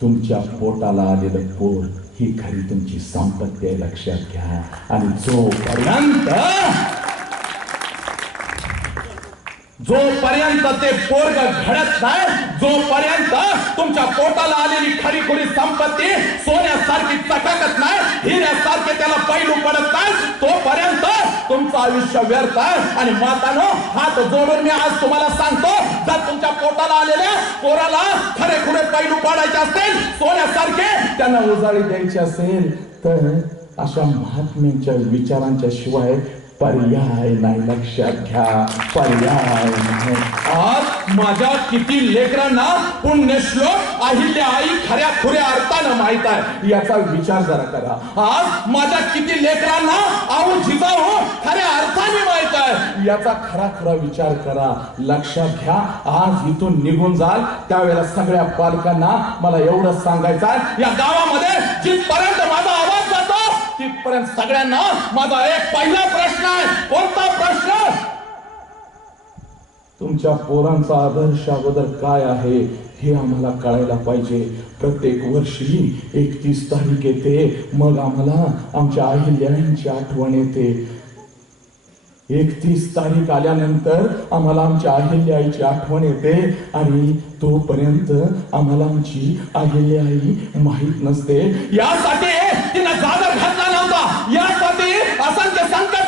तुमच्या पोटाला आलेलं पोर ही खरी तुमची संपत्ती आहे, लक्षात घ्या. आणि जोपर्यंत ते पोरग घडत नाही, जोपर्यंत तुमच्या पोटाला आलेली खरी खुरी संपत्ती सोन्यासारखी चकाकत नाही, हिऱ्यासारखे त्याला पैलू पडत नाही, तोपर्यंत तुमचं आयुष्य व्यर्थ आहे. आणि मातानो, हात जोडून मी आज तुम्हाला सांगतो, जर तुमच्या पोटाला आलेल्या पोराला खरे खुरे पैलू पाडायचे असतील, सोन्यासारखे त्यांना उजाळी द्यायची असेल, तर अशा महात्म्यांच्या विचारांच्या शिवाय पर्याय नाही, लक्षात घ्या, पर्याय नाही. आज माझ्या किती लेकरांना पुण्यश्लोक अहिल्याई खऱ्या खुऱ्या अर्थानं माहित आहे, याचा विचार जरा करा. आज माझ्या किती लेकरांना आऊ जिजाऊ खऱ्या अर्थाने माहित आहे, याचा खरा खरा विचार करा. लक्षात घ्या, आज इथून निघून जाल त्यावेळेला सगळ्या पालकांना मला एवढंच सांगायचं आहे, या गावामध्ये जिथपर्यंत माझा आवाज जातो तिथपर्यंत सगळ्यांना माझा एक पहिला प्रश्न आहे. कोणता प्रश्न? तुमच्या पोरांचा आदर्श अगोदर काय आहे हे आम्हाला कळायला पाहिजे. प्रत्येक वर्षी 31 तारीख येते, मग आम्हाला आमच्या अहिल्याईंची आठवण येते. 31 तारीख आल्यानंतर आम्हाला आमच्या अहिल्याईची आठवण येते, आणि तोपर्यंत आम्हाला आमची अहिल्याई माहित नसते. यासाठी तिने जागर घातला नव्हता, यासाठी असंख्य संकट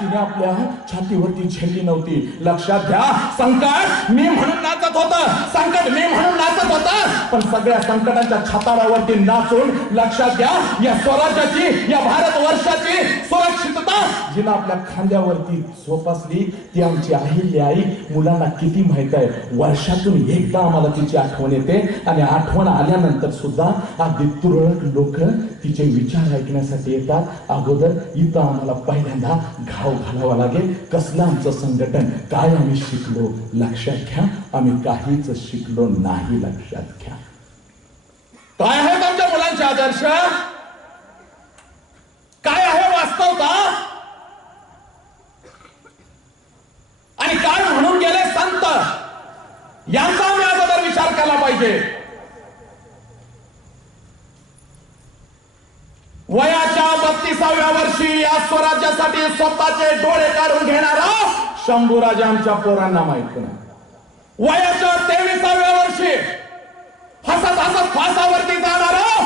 तिने आपल्या छातीवरती झेलली नव्हती. लक्षात घ्या, संकट मी म्हणून नाचत होत, संकट मी म्हणून नाचत होत, पण सगळ्या संकटांच्या छताडावरती नाचून, लक्षात घ्या, या स्वराज्याची, या भारतवर्षाची सुरक्षितता जिने आपल्या खांद्यावरती सोपसली, ती आमची अहिल्याई. मुलांना किती माहित आहे, वर्षातून एकदा आम्हाला तिची आठवण येते, आणि आठवण आल्यानंतर सुद्धा अगदी तुरळक लोक तिचे विचार ऐकण्यासाठी येतात. अगोदर इथं आम्हाला पहिल्यांदा घाव घालावा लागेल. कसलं आमचं संघटन, काय आम्ही शिकलो, लक्षात घ्या, आम्ही काहीच शिकलो नाही. लक्षात घ्या, काय आहेत आमच्या मुलांचे आदर्श, काय आहे वास्तवता, आणि काय म्हणून गेले संत, यांचा आम्ही अगोदर विचार केला पाहिजे. वयाच्या 32व्या वर्षी या स्वराज्यासाठी स्वतःचे डोळे काढून घेणारा शंभूराजे आमच्या पोरांना माहित नाही. वयाच्या 23व्या वर्षी हसत हसत फासावरती जाणारा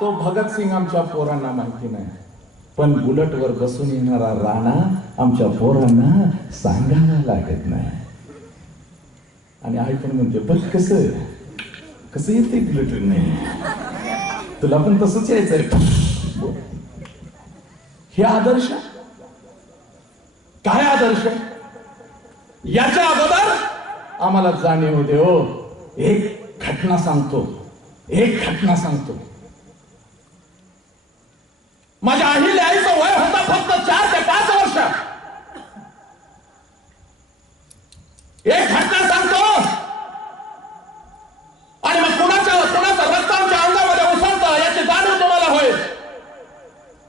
तो भगतसिंग आमच्या पोरांना माहिती नाही. पण बुलेटवर बसून येणारा राणा आमच्या पोरांना सांगायला लागत नाही. आणि आई पण म्हणते, बघ कसं कसं येते बुलेट, नाही तुला पण तसंच यायचंय. हे आदर्श, काय आदर्श, याच्या अगोदर आम्हाला जाणीव होते. हो, एक घटना सांगतो, एक घटना सांगतो. माझ्या अहिल्याईचं वय होतं फक्त 4 ते 5 वर्ष. एक घटना सांगतो, आणि मग कुणाचं रक्त आमच्या अंगामध्ये उसळतं याची जाणीव तुम्हाला होईल.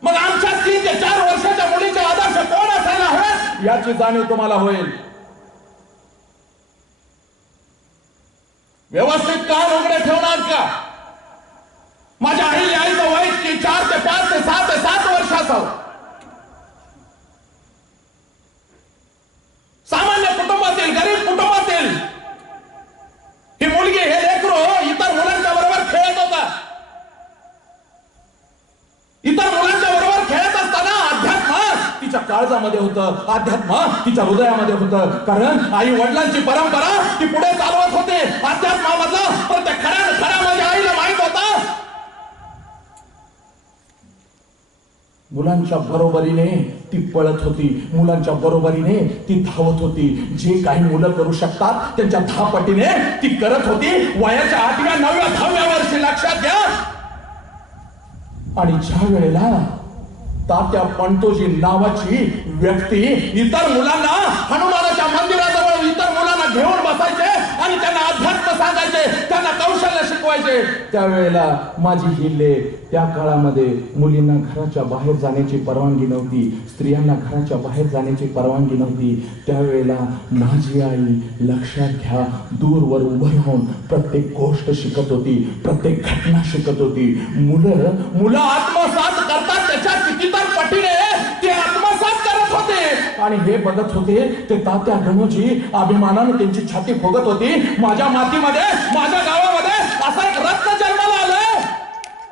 मग आमच्या 3 ते 4 वर्षाच्या मुलीचे आदर्श कोण असायला हवे याची जाणीव तुम्हाला होईल. व्यवस्थित कान उघडे ठेवणार का? माझ्या अहिल्याईचं वय 4 ते 5 ते 6 ते 7 वर्ष असावं. सामान्य कुटुंबातील, गरीब कुटुंबातील ही मुलगी, हे लेकरू इतर मुलांच्या बरोबर खेळत होता. इतर मुलांच्या बरोबर खेळत असताना अध्यात्म तिच्या काळजामध्ये होतं, अध्यात्म तिच्या हृदयामध्ये होतं. कारण आई वडिलांची परंपरा ती पुढे चालवत होते. अध्यात्मामधलं प्रत्येक खऱ्या माझ्या आईला माहित होतं. मुलांच्या बरोबरीने ती पळत होती, मुलांच्या बरोबरीने ती धावत होती. जे काही मुलं करू शकतात त्यांच्या 10 पटीने ती करत होती. वयाच्या 8व्या 9व्या 10व्या वर्षी, लक्षात घ्या. आणि ज्या वेळेला तात्या पंतोजी नावाची व्यक्ती इतर मुलांना हनुमानाच्या मंदिराजवळ इतर मुलांना घेऊन बसायचे आणि त्यांना अध्यात्म सांगायचे, त्यांना कौशल्य शिकवायचे. त्यावेळेला माझी ही लेक, त्या काळामध्ये मुलींना घराच्या बाहेर जाण्याची परवानगी नव्हती, स्त्रियांना घराच्या बाहेर जाण्याची परवानगी नव्हती. त्यावेळेला माझी आई, लक्षात घ्या, दूरवर उभं राहून प्रत्येक गोष्ट शिकत होती, प्रत्येक घटना शिकत होती. मुलं आत्मसात करतात त्याच्या कितीतर पटीने ते आत्मसात करत होते. आणि हे बघत होते ते तात्या गणूजी अभिमानाने त्यांची छाती फुगत होती. माझ्या मातीमध्ये, माझ्या गावामध्ये असा एक रत्न जन्माला आलं,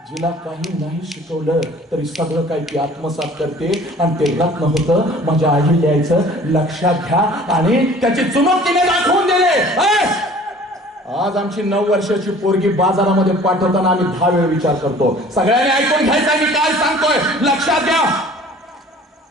जिला काही नाही शिकवलं तरी सगळं काही ती आत्मसात करते. आणि ते रत्न होतं माझ्या अहिल्याचं. लक्षात घ्या. आणि त्याची चुमक तिने दाखवून दिले. आज आमची 9 वर्षाची पोरगी बाजारामध्ये पाठवताना आम्ही 10 वेळ विचार करतो. सगळ्यांनी ऐकून घ्यायचा मी काय सांगतोय. लक्षात घ्या,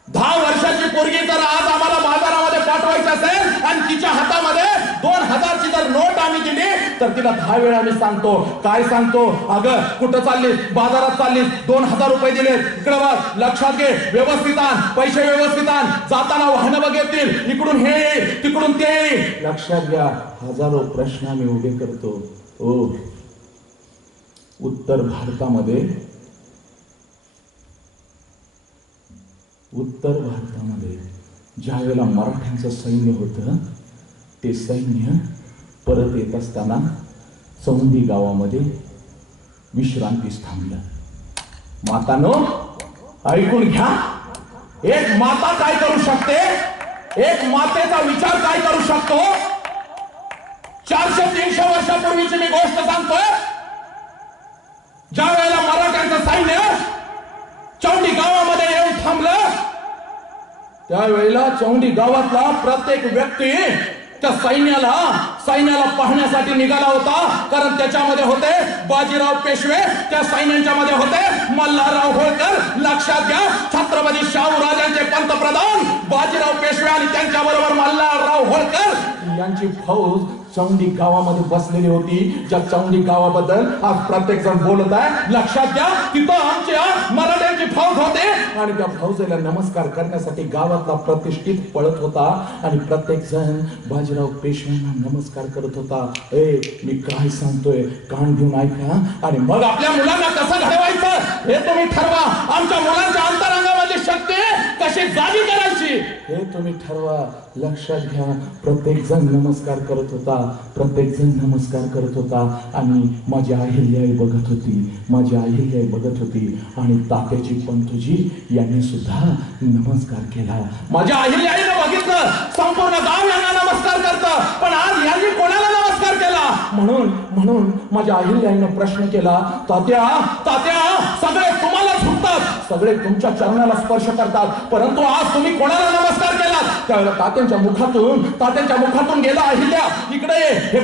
10 वर्षाची पोरगी जर आज आम्हाला बाजारामध्ये पाठवायची असेल आणि तिच्या हातामध्ये 2000ची जर नोट आम्ही दिली तर तिला 10 वेळा आम्ही सांगतो. काय सांगतो? अगं कुठं चाललीस? बाजारात चाललीस, 2000 रुपये दिले, इकडे बघ, लक्षात घे, व्यवस्थित आण, पैसे व्यवस्थित आण, जाताना वाहनं बघेतील, इकडून हे येईल, तिकडून ते येईल. लक्षात घ्या, हजारो प्रश्न आम्ही उभे करतो. उत्तर भारतामध्ये ज्या वेळेला मराठ्यांचं सैन्य होतं, ते सैन्य परत येत असताना चौंडी गावामध्ये विश्रांतीस थांबलं. मातानो ऐकून घ्या, एक माता काय करू शकते, एक मातेचा विचार काय करू शकतो. 400-300 वर्षापूर्वीची मी गोष्ट सांगतोय. ज्या वेळेला मराठ्यांचं सैन्य चौंडी गावामध्ये येऊन थांबलं, त्यावेळेला चौंडी गावातला प्रत्येक व्यक्ती त्या सैन्याला पाहण्यासाठी निघाला होता. कारण त्याच्यामध्ये होते बाजीराव पेशवे, त्या सैन्यांच्या मध्ये होते मल्हारराव होळकर. लक्षात घ्या, छत्रपती शाहू राजांचे पंतप्रधान बाजीराव पेशवे आणि त्यांच्या बरोबर मल्हारराव होळकर यांची फौज चौंडी गावामध्ये बसलेली होती. ज्या चौंडी गावाबद्दल आज प्रत्येक जण बोलत आहे. लक्षात घ्या, तिथं आमच्या मराठ्यांची फौज होते आणि त्या फौजेला नमस्कार करण्यासाठी गावातला प्रतिष्ठित पळत होता. आणि प्रत्येक जण बाजीराव पेशव्यांना नमस्कार करत होता. मी काय सांगतोय, कान घेऊन ऐका. आणि मग आपल्या मुलांना कसं घडवायचं हे तुम्ही ठरवा. आमच्या मुलांच्या अंतरंगामध्ये शक्ती कशी जागी करायची हे तुम्ही ठरवा. लक्षात घ्या, प्रत्येक जण नमस्कार करत होता, प्रत्येक जण नमस्कार करत होता. आणि माझी अहिल्याई बघत होती, आणि तात्याची पंतुजी यांनी सुद्धा नमस्कार केला. माझ्या अहिल्याईनं बघितलं, संपूर्ण गाव यांना नमस्कार करतं, पण आज यांनी कोणाला नमस्कार केला? म्हणून माझ्या अहिल्याईनं प्रश्न केला, तात्या सगळे तुम्हाला झुकतात, सगळे तुमच्या चरणाला स्पर्श करतात, परंतु आज तुम्ही कोणाला नमस्कार केला? त्यावेळेला तात्यांच्या मुखातून गेला, अहिल्या इकडे ये. हे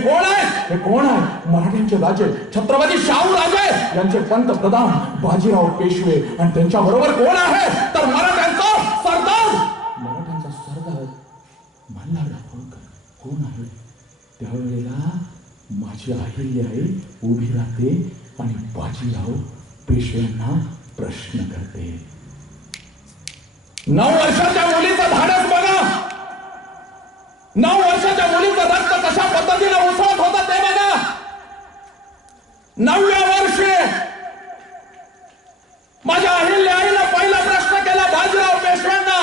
कोण आहे? मराठ्यांचे राजे छत्रपती शाहू राजे यांचे पंतप्रधान बाजीराव पेशवे. आणि त्यांच्या बरोबर कोण आहे? तर मराठ्यांचा सरदार मल्हारराव होळकर. कोण आहे? त्यावेळेला माझी अहिल्याई उभी राहते आणि बाजीराव पेशव्यांना प्रश्न करते. 9 वर्षाच्या मुलीचं धाडस बघा, 9 वर्षाच्या मुलीचं रक्त कशा पद्धतीने उसळत होतं ते बघा. 9व्या वर्षी माझ्या अहिल्याईनं पहिला प्रश्न केला बाजीराव पेशव्यांना.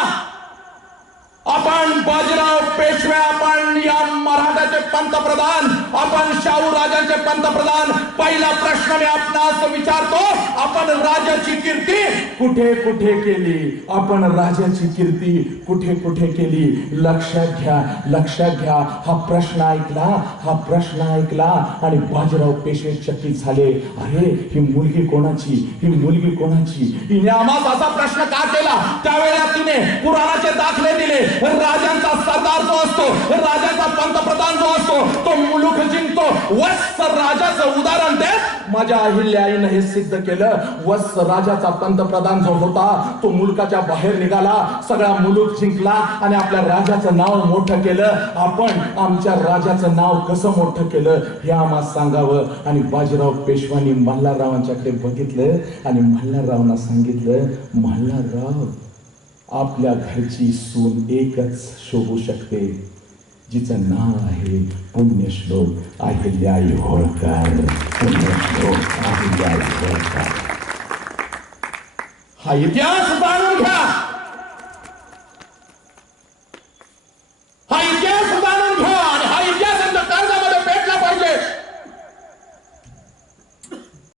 आपण बाजीराव पेशवे, आपण या मराठाचे पंतप्रधान, आपण शाहू राजांचे पंतप्रधान. पहिला प्रश्न मी आपणास विचारतो, आपण राजाची कीर्ती कुठे कुठे केली? आपण राजाची कीर्ती कुठे कुठे केली? लक्षात घ्या. हा प्रश्न ऐकला आणि बाजीराव पेशवे चकित झाले. अरे ही मुलगी कोणाची? हिने आम्हाला असा प्रश्न का केला? त्यावेळेला तिने पुराणाचे दाखले दिले. राजांचा सरदार जो असतो, राजाचा पंतप्रधान जो असतो, तो मुलूक जिंकतो. वत्स राजाचं उदाहरण देत माझ्या अहिल्याईनं हे सिद्ध केलं. वत्स राजाचा पंतप्रधान जो होता तो मुलकाच्या बाहेर निघाला, सगळा मुलूक जिंकला आणि आपल्या राजाचं नाव मोठं केलं. आपण आमच्या राजाचं नाव कसं मोठं केलं हे आम्हाला सांगावं. आणि बाजीराव पेशव्यांनी मल्हाररावांच्याकडे बघितलं आणि मल्हाररावांना सांगितलं, मल्हारराव, आपल्या घरची सून एकच शोभू शकते, जिचं नाव आहे पुण्यश्लोक अहिल्याई होळकर. पुण्यश्लोक अहिल्याई होळकर. हा इतिहास जाणून घ्या.